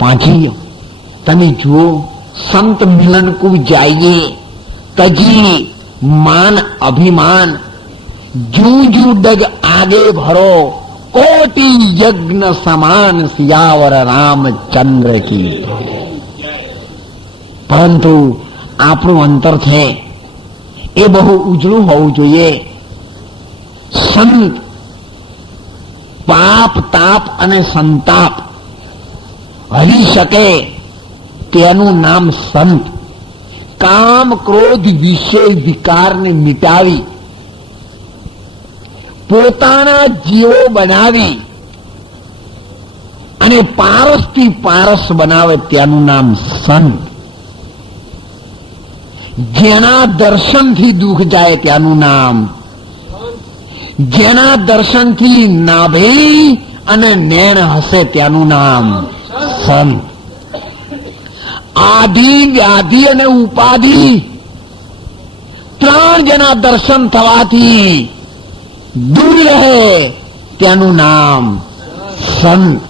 पांची तमे जुओ संत मिलन को जाइए तजी मान अभिमान जू जू डग आगे भरो कोटि यज्ञ समान सियावर रामचंद्र की। परंतु આપણું અંતર છે એ બહુ ઉજળું હોવું જોઈએ. સંત પાપ તાપ અને સંતાપ હરી શકે તેનું નામ સંત. કામ ક્રોધ વિષય વિકારને મિટાવી પોતાના જીવો બનાવી અને પારસથી પારસ બનાવે ત્યાંનું નામ સંત. જેના દર્શનથી દુઃખ જાય ત્યાંનું નામ, જેના દર્શનથી નાભી અને નેણ હસે ત્યાંનું નામ સંત. આદિ વ્યાધિ અને ઉપાધિ ત્રણ જેના દર્શન થવાથી દૂર રહે ત્યાંનું નામ સંત.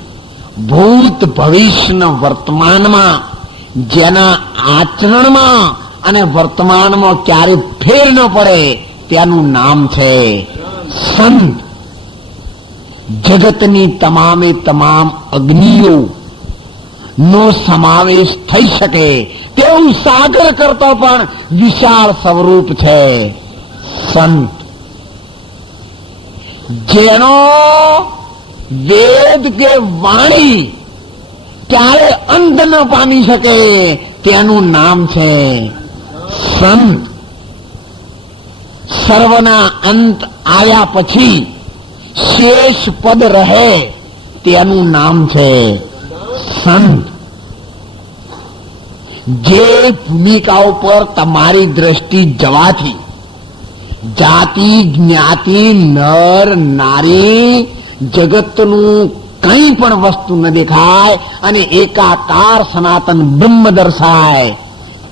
ભૂત ભવિષ્ય વર્તમાનમાં જેના આચરણમાં અને વર્તમાનમાં ક્યારે ફેર ન પડે ત્યાંનું નામ છે સંત. જગતની તમામે તમામ અગ્નિઓ નો સમાવેશ થઈ શકે તેવું સાગર કરતા પણ વિશાળ સ્વરૂપ છે સંત. જેનો વેદ કે વાણી ક્યારે અંત ન પામી શકે તેનું નામ છે સંત. સર્વના અંત આવ્યા પછી શેષ પદ રહે તેનું નામ છે સંત. જે ભૂમિકાઓ પર તમારી દ્રષ્ટિ જવાથી જાતિ જ્ઞાતિ નર નારી જગતનું કંઈ પણ વસ્તુ ન દેખાય અને એકાકાર સનાતન બ્રહ્મ દર્શાય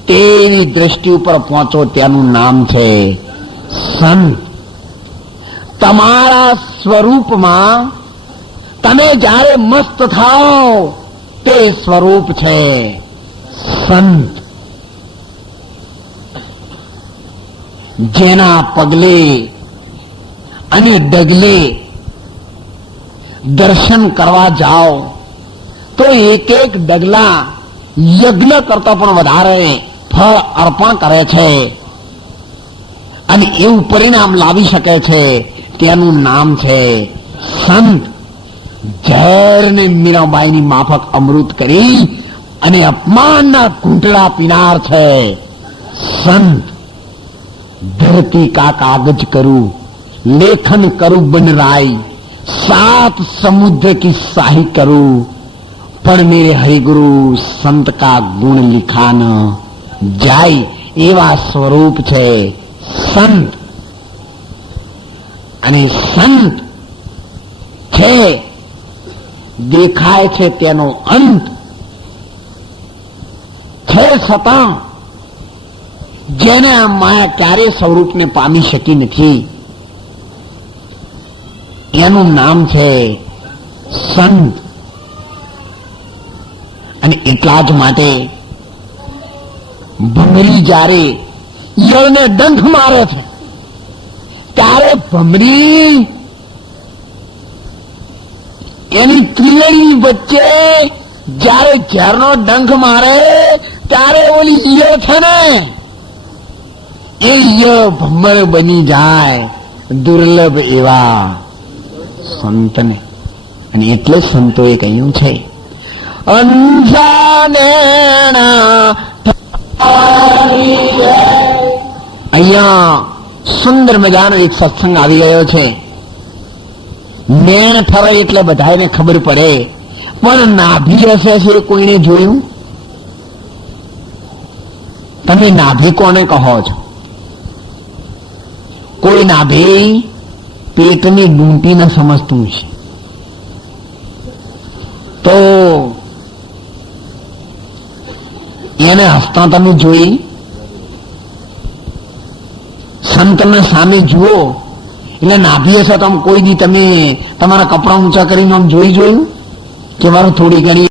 તેવી દ્રષ્ટિ ઉપર પહોંચો તેનું નામ છે સંત. તમારા સ્વરૂપમાં તમે જ્યારે મસ્ત થાઓ તે સ્વરૂપ છે સંત. જેના પગલે અને ડગલે દર્શન કરવા જાઓ તો એક એક ડગલા યજ્ઞ કરતા પણ વધારે ફળ અર્પણ કરે છે અને એવું પરિણામ લાવી શકે છે તેનું નામ છે સંત. ઝેરને મીરાબાઈની માફક અમૃત કરી અને અપમાનના ઘૂંટડા પીનાર છે સંત. ધરતી કા કાગજ કરું લેખન કરું बनराई, 7 समुद्र की शाही करूं, पर मेरे हरिगुरु संत का गुण लिखा न જાય એવા સ્વરૂપ છે સંત. અને સંત છે દેખાય છે તેનો અંત છે છતાં જેને આ માયા ક્યારેય સ્વરૂપને પામી શકી નથી એનું નામ છે સંત. અને એટલા જ માટે ભમરી જ્યારે ઈયળને ડંખ મારે છે ત્યારે ભમરી એની ત્રિવેણી વચ્ચે જ્યારે ઝેરનો ડંખ મારે ત્યારે ઓલી ઈયળ છે ને એ ઈયળ ભમર બની જાય દુર્લભ એવા સંતને. અને એટલે સંતોએ કહ્યું છે અહીંયા સુંદર મજાનો એક સત્સંગ આવી ગયો છે. નેણ ઠરે એટલે બધાને ખબર પડે, પણ નાભી હશે છે કોઈને જોયું? તમે નાભી કોને કહો છો? કોઈ નાભી પેટની ડૂંટી ન સમજતું છે તો એને હસતા તમે જોઈ? સંતને સામે જુઓ એટલે નાભી હશે તો કોઈ દી તમે તમારા કપડા ઊંચા કરીને આમ જોયું કે મારું થોડી ઘણી